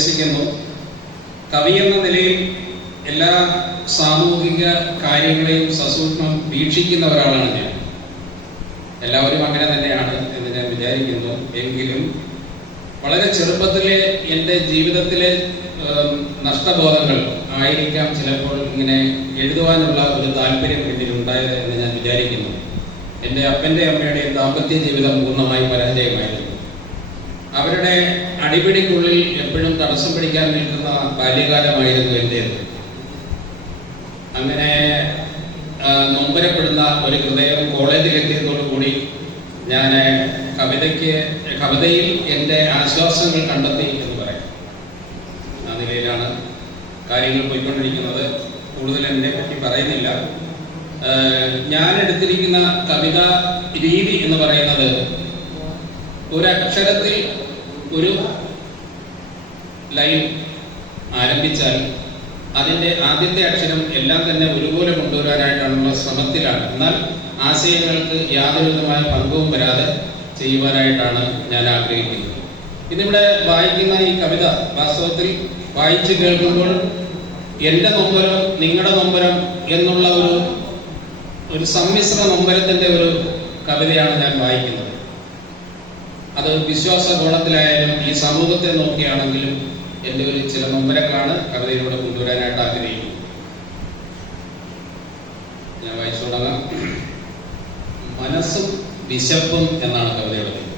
പരിഹസിക്കുന്നു. കവി എന്ന നിലയിൽ എല്ലാ സാമൂഹിക കാര്യങ്ങളെയും സസൂക്ഷ്മം വീക്ഷിക്കുന്ന ഒരാളാണ് ഞാൻ. എല്ലാവരും അങ്ങനെ തന്നെയാണ് എന്ന് ഞാൻ വിചാരിക്കുന്നു. എങ്കിലും വളരെ ചെറുപ്പത്തിലെ എൻ്റെ ജീവിതത്തിലെ നഷ്ടബോധങ്ങൾ ആയിരിക്കാം ചിലപ്പോൾ ഇങ്ങനെ എഴുതുവാനുള്ള ഒരു താല്പര്യം പിന്നിലുണ്ടായത് എന്ന് ഞാൻ വിചാരിക്കുന്നു. എൻ്റെ അപ്പൻ്റെ അമ്മയുടെയും ദാമ്പത്യ ജീവിതം പൂർണ്ണമായി പരാജയമായിരുന്നു. അവരുടെ അടിപിടിക്കുള്ളിൽ എപ്പോഴും തടസ്സം പിടിക്കാൻ നിൽക്കുന്ന ബാല്യകാലമായിരുന്നു എൻ്റേത്. അങ്ങനെ നൊമ്പരപ്പെടുന്ന ഒരു ഹൃദയം കോളേജിലെത്തിയതോടുകൂടി ഞാൻ കവിതയിൽ എൻ്റെ ആശ്വാസങ്ങൾ കണ്ടെത്തി എന്ന് പറയാം. ആ നിലയിലാണ് കാര്യങ്ങൾ പോയിക്കൊണ്ടിരിക്കുന്നത്. കൂടുതൽ എന്നെ പറ്റി പറയുന്നില്ല. ഞാൻ എടുത്തിരിക്കുന്ന കവിതാ രീതി എന്ന് പറയുന്നത് ഒരക്ഷരത്തിൽ ഒരു ലൈൻ ആരംഭിച്ചാൽ അതിൻ്റെ ആദ്യത്തെ അക്ഷരം എല്ലാം തന്നെ ഒരുപോലെ കൊണ്ടുവരാനായിട്ടുള്ള ശ്രമത്തിലാണ്. എന്നാൽ ആശയങ്ങൾക്ക് യാതൊരുവിധമായ ഭംഗവും വരാതെ ചെയ്യുവാനായിട്ടാണ് ഞാൻ ആഗ്രഹിക്കുന്നത്. ഇന്നിവിടെ വായിക്കുന്ന ഈ കവിത വാസ്തവത്തിൽ വായിച്ചു കേൾക്കുമ്പോൾ എൻ്റെ നൊമ്പരം നിങ്ങളുടെ നൊമ്പരം എന്നുള്ള ഒരു സമ്മിശ്ര നൊമ്പരത്തിൻ്റെ ഒരു കവിതയാണ് ഞാൻ വായിക്കുന്നത്. അത് വിശ്വാസ കോണത്തിലായാലും ഈ സമൂഹത്തെ നോക്കിയാണെങ്കിലും എൻ്റെ ഒരു ചില നൊമ്പരങ്ങളാണ് കവിതയിലൂടെ കൊണ്ടുവരാനായിട്ട് ആഗ്രഹിക്കുന്നത്. ഞാൻ വായിച്ചു തുടങ്ങാം. മനസ്സും വിശപ്പും എന്നാണ് കവിതയുടെ പേര്.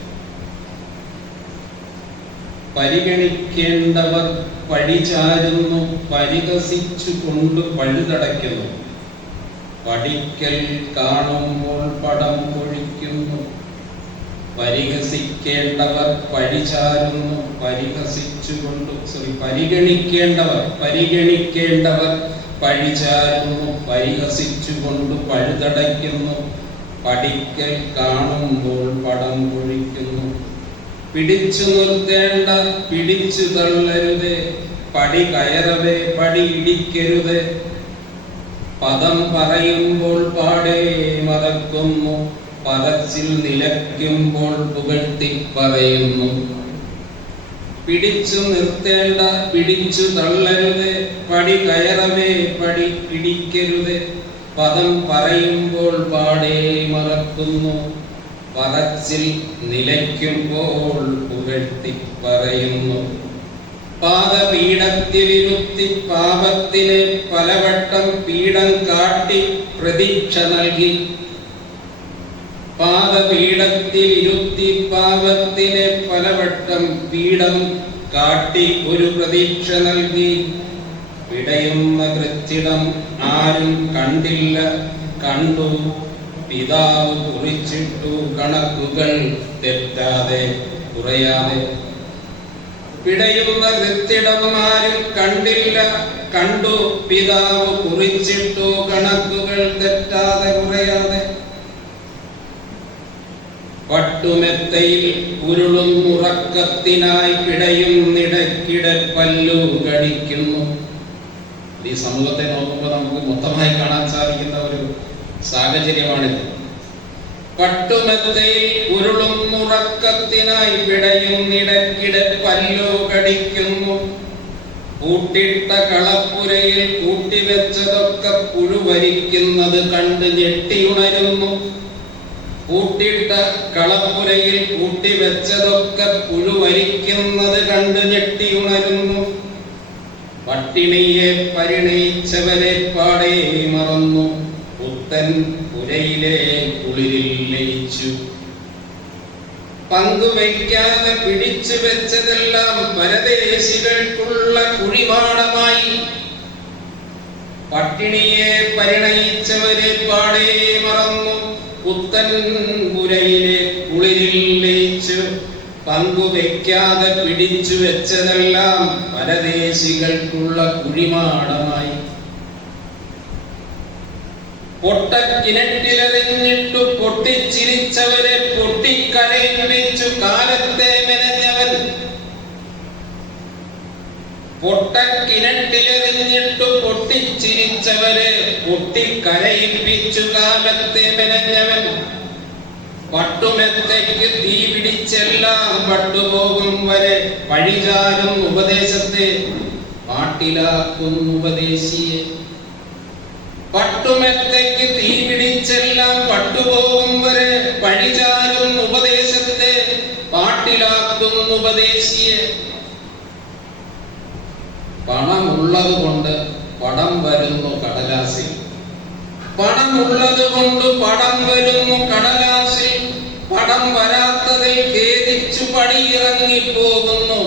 പരിഗണിക്കേണ്ടവർ പഴിചാരുന്നു, പരിഹസിച്ചു കൊണ്ട് പഴുതടയ്ക്കുന്നു. പഠിക്കൽ കാണുമ്പോൾ പടം പൊഴിക്കുന്നു. പരിഹസിക്കേണ്ടവർ പഴിചാരുന്നു, പരിഗണിക്കേണ്ടവർ പഴിചാരുന്നു, പരിഹസിച്ചുകൊണ്ട് പഴുതടയ്ക്കുന്നു. പഠിക്കൽ കാണുമ്പോൾ പടം പൊഴിക്കുന്നു. പിടിച്ചു നിർത്തേണ്ട പിടിച്ചു തള്ളരുതേ, പടി കയറവേ പടി ഇടിക്കരുത്. പദം പറയുമ്പോൾ പാടേ മറക്കുന്നു, പദച്ചിൽ നിലയ്ക്കുമ്പോൾ പുകഴ്ത്തി പറയുന്നു. പിടിച്ചു നിർത്തേണ്ട പിടിച്ചു തള്ളരുത്, പടി കയറവേ പടി ഇടിക്കരുത്. പദം പറയുമ്പോൾ പാടേ മറക്കുന്നു, പദച്ചിൽ നിലയ്ക്കുമ്പോൾ പുകഴ്ത്തി പറയുന്നു. പാദപീഠത്തിലിരുത്തി പാപത്തിനെ പലവട്ടം പീഠം കാട്ടി പ്രതീക്ഷ നൽകി. പാദപീഠത്തിലിരുത്തി പാപത്തിനെ പലവട്ടം പീഠം കാട്ടി ഒരു പ്രതീക്ഷ നൽകി. പിടയുന്ന കൃത്യം ആരും കണ്ടില്ല, കണ്ടു പിതാവ് കുറിച്ചിട്ടു കണക്കുകൾ തെറ്റാതെ കുറയാതെ. പിടയുന്ന കൃത്യം ആരും കണ്ടില്ല, കണ്ടു പിതാവ് കുറിച്ചിട്ടു കണക്കുകൾ തെറ്റാതെ കുറയാതെ. പട്ടുമെത്തയിൽ ഉരുളുന്നുറക്കത്തിനായി പിടയുന്നിടയ്ക്കിടെ പല്ലു കടിക്കുന്നു. ഈ സമൂഹത്തെ നോക്കുമ്പോൾ നമുക്ക് മൊത്തമായി കാണാൻ സാധിക്കുന്ന ഒരു സാഹചര്യമാണിത്. പട്ടുമെത്തയിൽ ഉരുളുന്നുറക്കത്തിനായി പിടയുന്നിടയ്ക്കിടെ പല്ലു കടിക്കുന്നു. കൂട്ടിട്ട കളപ്പുരയിൽ കൂട്ടിവെച്ചതൊക്കെ പുഴുവരിക്കുന്നത് കണ്ട് ഞെട്ടിയുണരുന്നു. കൂട്ടിട്ട കളപ്പുരയിൽ കൂട്ടിവെച്ചതൊക്കെ പുഴുവരിക്കുന്നത് കണ്ട് ഞെട്ടിയുണരുന്നു. പട്ടിണിയെ പരിണയിച്ചവരെ പാടേ മറന്നു, പുത്തൻ പുരയിലെ കുളിരിൽ ലയിച്ചു. പങ്കുവയ്ക്കാതെ പിടിച്ചു വെച്ചതെല്ലാം പരദേശികൾക്കുള്ള കുഴിമാടമായി. പട്ടിണിയെ പരിണയിച്ചവരെ പാടേ മറന്നു, പുത്തൻ പുരയിലെ കുളിരിൽ ലയിച്ചു. പങ്കുവയ്ക്കാതെ പിടിച്ചു വെച്ചതെല്ലാം പരദേശികൾക്കുള്ള കുഴിമാടമായി. പൊട്ടക്കിണറ്റിലെറിഞ്ഞിട്ടു പൊട്ടിച്ചിരിച്ചവരെ പൊട്ടിക്കരയിപ്പിച്ചു കാലത്തെ മെനഞ്ഞവൻ. പൊട്ടക്കിണറ്റിലെറിഞ്ഞിട്ടു പൊട്ടിച്ചിരിച്ചവരെ പൊട്ടിക്കരയിപ്പിച്ചു കാലത്തെ മെനഞ്ഞവൻ. പട്ടുമെത്തയ്ക്ക് തീ പിടിച്ചെല്ലാം പട്ടുപോകും വരെ പഴിചാരും ഉപദേശത്തെ പാട്ടിലാക്കുന്നു ഉപദേശിയെ. പട്ടുമെത്തയ്ക്ക് തീ പിടിച്ചെല്ലാം പട്ടുപോകും വരെ പഴിചാരും ഉപദേശത്തെ പാട്ടിലാക്കുന്നു ഉപദേശിയെ. പണമുള്ളത് കൊണ്ട് പടം വരുന്നു കടലാസിൽ, പണമുള്ളത് കൊണ്ട് പടം വരുന്നു കടലാസിൽ, പടം വരാത്തതിൽ ഖേദിച്ചു പടിയിറങ്ങിപ്പോകുന്നു,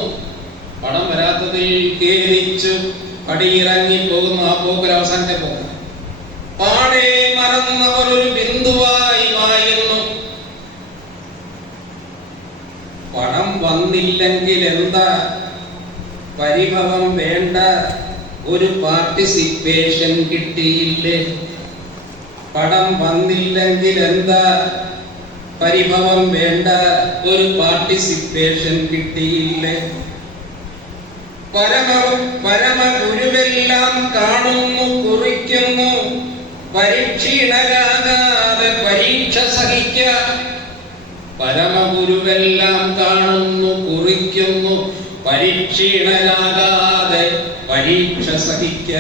പടം വരാത്തതിൽ ഖേദിച്ചു പടിയിറങ്ങിപ്പോകുന്നു. ആ പോക്കൽ അവസാനത്തെ പോക്ക്. പാടെ മറന്നവർ ഒരു ബിന്ദുവായി മായുന്നു. പണം വന്നില്ലെങ്കിൽ എന്താ പരിഭവം വേണ്ട, ഒരു പാർട്ടിസിപ്പേഷൻ കിട്ടിയില്ലേ. പണം വന്നില്ലെങ്കിൽ എന്താ പരിഭവം വേണ്ട, ഒരു പാർട്ടിസിപ്പേഷൻ കിട്ടിയില്ലേ. പരമഗുരുവെല്ലാം കാണുന്നു കുറിക്കുന്നു, പരീക്ഷീണരാകാതെ പരീക്ഷ സഹിക്ക. പരമഗുരുവെല്ലാം കാണുന്നു കുറിക്കുന്നു, പരീക്ഷീണരാകാതെ പരീക്ഷ സഹിക്ക.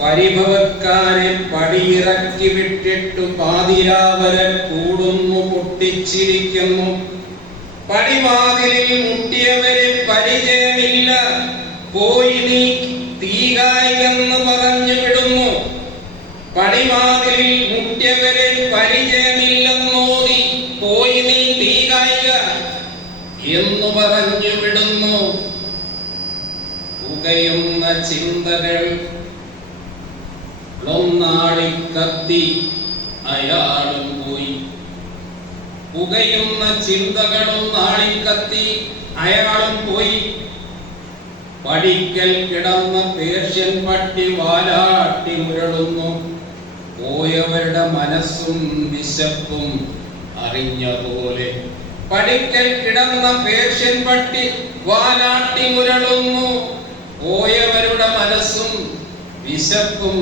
പരിഭവക്കാരെ പടിയിറക്കി വിട്ടിട്ടു പാതിരാവരെ കൂടുന്നു പൊട്ടിച്ചിരിക്കുന്നു. പടിവാതിലിൽ മുട്ടിയവരെ പരിചയമില്ല, പോയി നീ തീകായെന്ന് പറഞ്ഞു വിടുന്നു. പടിവാതിലിൽ മുട്ടിയവരെ പരിചയമില്ലെന്നോതി, പോയി നീ തീകായിക എന്നു പറഞ്ഞു വിടുന്നു. പുകയുന്ന ചിന്തകൾ ഒന്നാളിക്കത്തി അയാളും പോയി. പുകയുന്ന ചിന്തകളും നാളിക്കത്തി അയാളും പോയി. പടിക്കൽ കിടന്ന പേർഷ്യൻ പട്ടി വാലാട്ടി മുരളുന്നു. പോയവരുടെ മനസ്സും വിശപ്പും അറിഞ്ഞ പോലെ. പടിക്കൽ കിടന്ന പേർഷ്യൻ പട്ടി വാലാട്ടി മുരളുന്നു. പോയവരുടെ മനസ്സും വിശപ്പും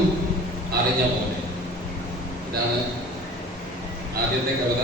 അറിഞ്ഞ പോലെ. ഇതാണ് ആദ്യത്തെ കവിത.